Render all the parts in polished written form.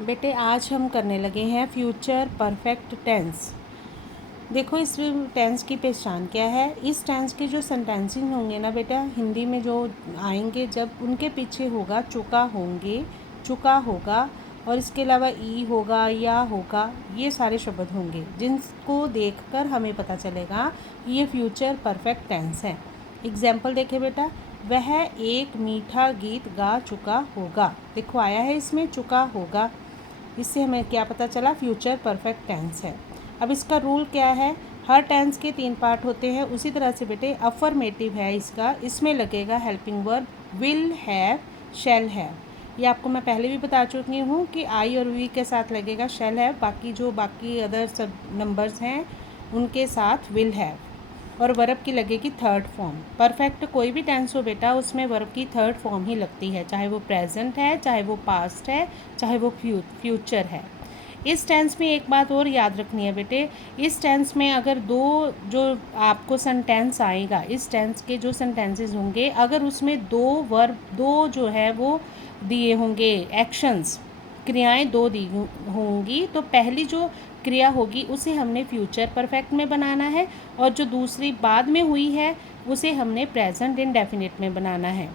बेटे आज हम करने लगे हैं फ्यूचर परफेक्ट टेंस। देखो इस टेंस की पहचान क्या है। इस टेंस के जो सेंटेंसिंग होंगे ना बेटा, हिंदी में जो आएंगे, जब उनके पीछे होगा चुका होंगे, चुका होगा, और इसके अलावा ई होगा, या होगा, ये सारे शब्द होंगे जिनको देखकर हमें पता चलेगा कि ये फ्यूचर परफेक्ट टेंस है। एग्जाम्पल देखे बेटा, वह एक मीठा गीत गा चुका होगा। देखो आया है इसमें चुका होगा, इससे हमें क्या पता चला, फ्यूचर परफेक्ट टेंस है। अब इसका रूल क्या है, हर टेंस के 3 पार्ट होते हैं। उसी तरह से बेटे अफर्मेटिव है इसका, इसमें लगेगा helping verb will have, shall have. ये आपको मैं पहले भी बता चुकी हूँ कि आई और वी के साथ लगेगा शैल हैव, बाकी अदर सब नंबर्स हैं उनके साथ विल हैव, और वर्ब की लगेगी थर्ड फॉर्म। परफेक्ट कोई भी टेंस हो बेटा, उसमें वर्ब की थर्ड फॉर्म ही लगती है, चाहे वो प्रेजेंट है, चाहे वो पास्ट है, चाहे वो फ्यूचर है। इस टेंस में एक बात और याद रखनी है बेटे, इस टेंस में अगर जो आपको सेंटेंस आएगा, इस टेंस के जो सेंटेंसेस होंगे, अगर उसमें दो जो है वो दिए होंगे एक्शंस, क्रियाएं 2 दी होंगी, तो पहली जो क्रिया होगी उसे हमने फ्यूचर परफेक्ट में बनाना है, और जो दूसरी बाद में हुई है उसे हमने प्रेजेंट इंडेफिनिट में बनाना है।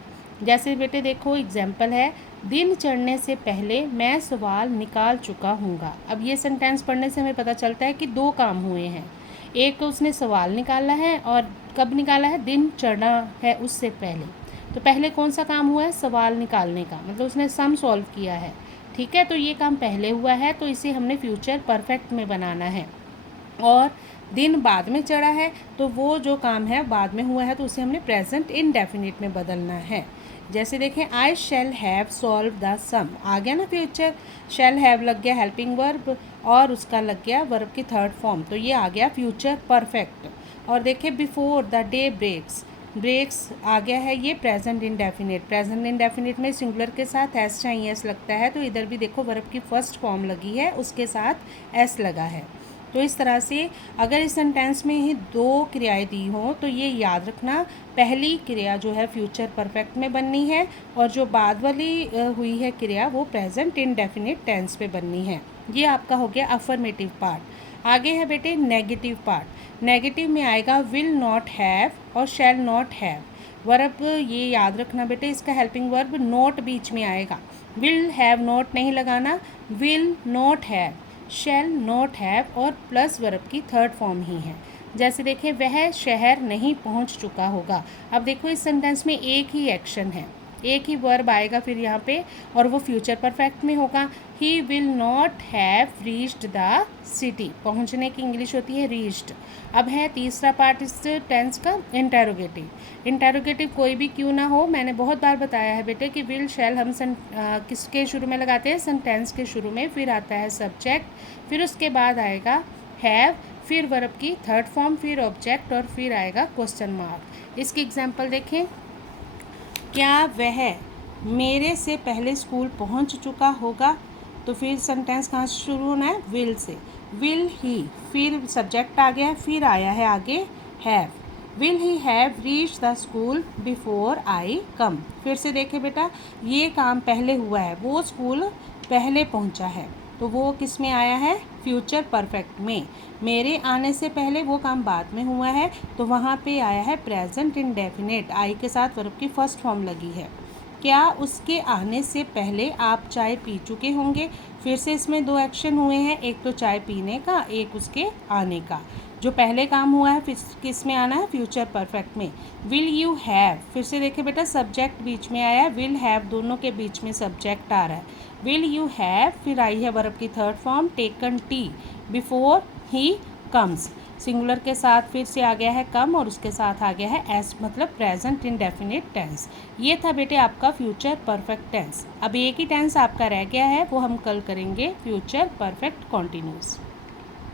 जैसे बेटे देखो एग्जाम्पल है, दिन चढ़ने से पहले मैं सवाल निकाल चुका हूँगा। अब ये सेंटेंस पढ़ने से हमें पता चलता है कि 2 काम हुए हैं। एक तो उसने सवाल निकाला है, और कब निकाला है, दिन चढ़ना है उससे पहले। तो पहले कौन सा काम हुआ है, सवाल निकालने का, मतलब उसने सम सॉल्व किया है। ठीक है, तो ये काम पहले हुआ है, तो इसे हमने फ्यूचर परफेक्ट में बनाना है। और दिन बाद में चढ़ा है, तो वो जो काम है बाद में हुआ है, तो उसे हमने प्रेजेंट इनडेफिनिट में बदलना है। जैसे देखें, आई शैल हैव सॉल्व द सम, आ गया ना फ्यूचर, शैल हैव लग गया हेल्पिंग वर्ब, और उसका लग गया वर्ब की थर्ड फॉर्म, तो ये आ गया फ्यूचर परफेक्ट। और देखें, बिफोर द डे ब्रेक्स आ गया है ये प्रेजेंट इंडेफिनिट में सिंगुलर के साथ एस चाहिए, एस लगता है, तो इधर भी देखो वर्ब की फर्स्ट फॉर्म लगी है, उसके साथ एस लगा है। तो इस तरह से अगर इस सेंटेंस में ही 2 क्रियाएं दी हों, तो ये याद रखना, पहली क्रिया जो है फ्यूचर परफेक्ट में बननी है, और जो बाद वाली हुई है क्रिया वो प्रेजेंट इंडेफिनिट टेंस पे बननी है। ये आपका हो गया अफर्मेटिव पार्ट। आगे है बेटे नेगेटिव पार्ट। नेगेटिव में आएगा विल नॉट हैव और शैल नॉट हैव। वर्ब ये याद रखना बेटे, इसका हेल्पिंग वर्ब नॉट बीच में आएगा, विल हैव नॉट नहीं लगाना, will not have, shall not have, और प्लस वर्ब की थर्ड फॉर्म ही है। जैसे देखें, वह शहर नहीं पहुंच चुका होगा। अब देखो इस सेंटेंस में एक ही एक्शन है, एक ही वर्ब आएगा फिर यहाँ पे, और वो फ्यूचर परफेक्ट में होगा। He will not have reached the city, पहुँचने की इंग्लिश होती है रीच्ड। अब है तीसरा पार्ट इस टेंस का इंटेरोगेटिव। इंटेरोगेटिव कोई भी क्यों ना हो, मैंने बहुत बार बताया है बेटे कि विल शैल हम किसके शुरू में लगाते हैं, सेंटेंस के शुरू में, फिर आता है सब्जेक्ट, फिर उसके बाद आएगा हैव, फिर वर्ब की थर्ड फॉर्म, फिर ऑब्जेक्ट, और फिर आएगा क्वेश्चन मार्क। इसकी एग्जाम्पल देखें, क्या वह मेरे से पहले स्कूल पहुंच चुका होगा, तो फिर सेंटेंस कहाँ से शुरू होना है, विल से। विल ही, फिर सब्जेक्ट आ गया, फिर आया है आगे have, will he have reach the school before I come. फिर से देखें बेटा, ये काम पहले हुआ है, वो स्कूल पहले पहुंचा है, तो वो किस में आया है, फ्यूचर परफेक्ट में। मेरे आने से पहले वो काम बाद में हुआ है, तो वहाँ पे आया है प्रेजेंट इंडेफिनिट, आई के साथ वर्ब की फर्स्ट फॉर्म लगी है। क्या उसके आने से पहले आप चाय पी चुके होंगे। फिर से इसमें 2 एक्शन हुए हैं, एक तो चाय पीने का, एक उसके आने का। जो पहले काम हुआ है फिर किस में आना है, फ्यूचर परफेक्ट में। विल यू हैव, फिर से देखिए बेटा सब्जेक्ट बीच में आया, विल हैव दोनों के बीच में सब्जेक्ट आ रहा है। विल यू हैव, फिर आई है वर्ब की third form taken tea before he comes, singular के साथ फिर से आ गया है कम, और उसके साथ आ गया है एस, मतलब प्रेजेंट इंडेफिनिट टेंस। ये था बेटे आपका फ्यूचर परफेक्ट टेंस। अब एक ही टेंस आपका रह गया है, वो हम कल करेंगे, फ्यूचर परफेक्ट कॉन्टिन्यूस।